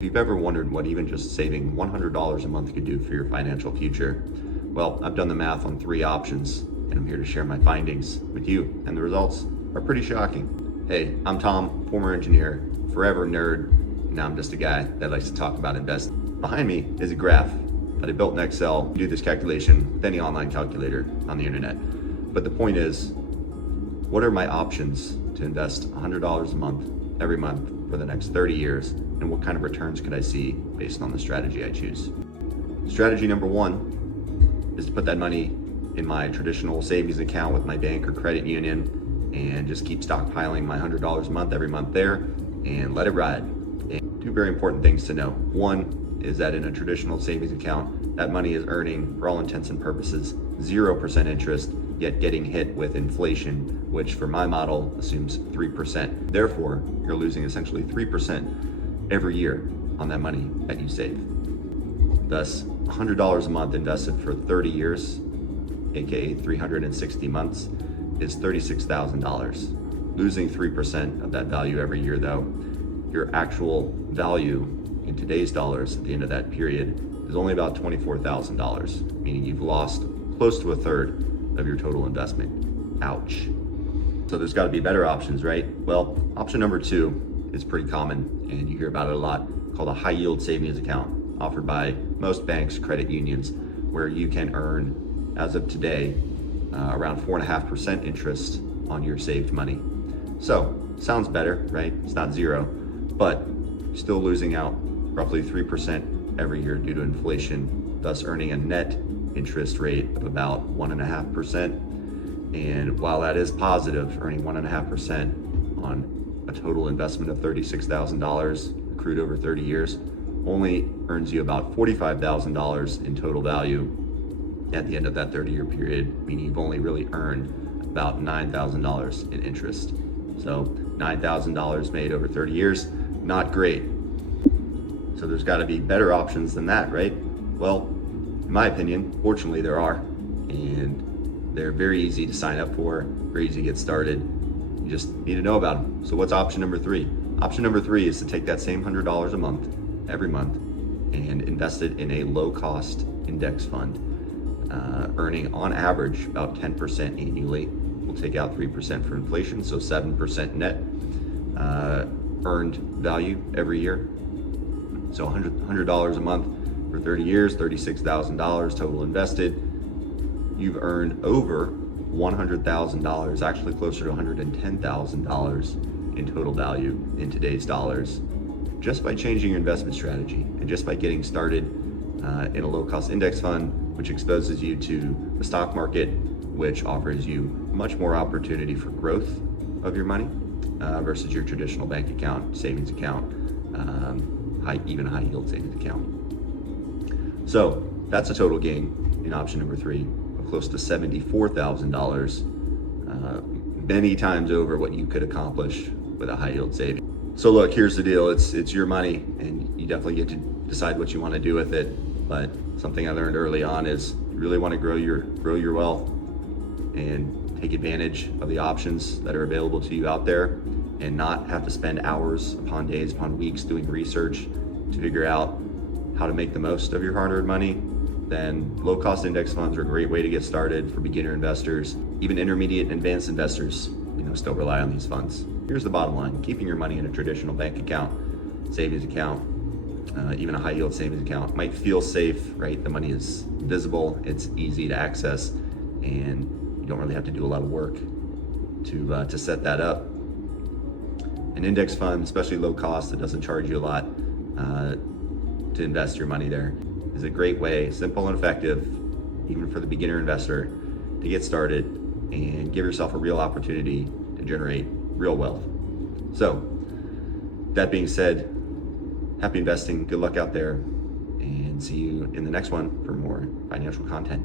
If you've ever wondered what even just saving $100 a month could do for your financial future, well, I've done the math on 3 options, and I'm here to share my findings with you, and the results are pretty shocking. Hey, I'm Tom, former engineer, forever nerd, and now I'm just a guy that likes to talk about investing. Behind me is a graph that I built in Excel to do this calculation with any online calculator on the internet. But the point is, what are my options to invest $100 a month, every month, for the next 30 years, and what kind of returns could I see based on the strategy I choose? Strategy number 1 is to put that money in my traditional savings account with my bank or credit union and just keep stockpiling my $100 a month every month there and let it ride. And 2 very important things to know. 1 is that in a traditional savings account, that money is earning, for all intents and purposes, 0% interest, yet getting hit with inflation, which for my model assumes 3%. Therefore, you're losing essentially 3% every year on that money that you save. Thus, $100 a month invested for 30 years, aka 360 months, is $36,000. Losing 3% of that value every year though, your actual value in today's dollars at the end of that period is only about $24,000, meaning you've lost close to a third of your total investment. Ouch. So there's got to be better options, right? Well, option number 2 is pretty common, and you hear about it a lot, called a high yield savings account, offered by most banks, credit unions, where you can earn, as of today, around 4.5% interest on your saved money. So, sounds better, right? It's not 0, but still losing out roughly 3% every year due to inflation, thus earning a net interest rate of about 1.5%. And while that is positive, earning 1.5% on a total investment of $36,000 accrued over 30 years only earns you about $45,000 in total value at the end of that 30-year period, meaning you've only really earned about $9,000 in interest. So $9,000 made over 30 years, not great. So there's got to be better options than that, right? Well, in my opinion, fortunately there are, and they're very easy to sign up for, very easy to get started. You just need to know about them. So what's option number 3? Option number 3 is to take that same $100 a month, every month, and invest it in a low-cost index fund, earning on average about 10% annually. We'll take out 3% for inflation, so 7% net earned value every year. So $100 a month for 30 years, $36,000 total invested. You've earned over $100,000, actually closer to $110,000 in total value in today's dollars, just by changing your investment strategy and just by getting started in a low-cost index fund, which exposes you to the stock market, which offers you much more opportunity for growth of your money versus your traditional bank account, savings account, even a high yield savings account. So that's a total gain in option number 3 of close to $74,000, many times over what you could accomplish with a high yield savings. So look, here's the deal. It's your money, and you definitely get to decide what you want to do with it. But something I learned early on is you really want to grow your wealth and take advantage of the options that are available to you out there, and not have to spend hours upon days upon weeks doing research to figure out how to make the most of your hard-earned money. Then low-cost index funds are a great way to get started for beginner investors. Even intermediate and advanced investors, still rely on these funds. Here's the bottom line: keeping your money in a traditional bank account, savings account, even a high yield savings account might feel safe, right? The money is visible, it's easy to access, and you don't really have to do a lot of work to set that up. An index fund, especially low cost, that doesn't charge you a lot to invest your money there, is a great way, simple and effective, even for the beginner investor, to get started and give yourself a real opportunity to generate real wealth. So, that being said, happy investing, good luck out there, and see you in the next one for more financial content.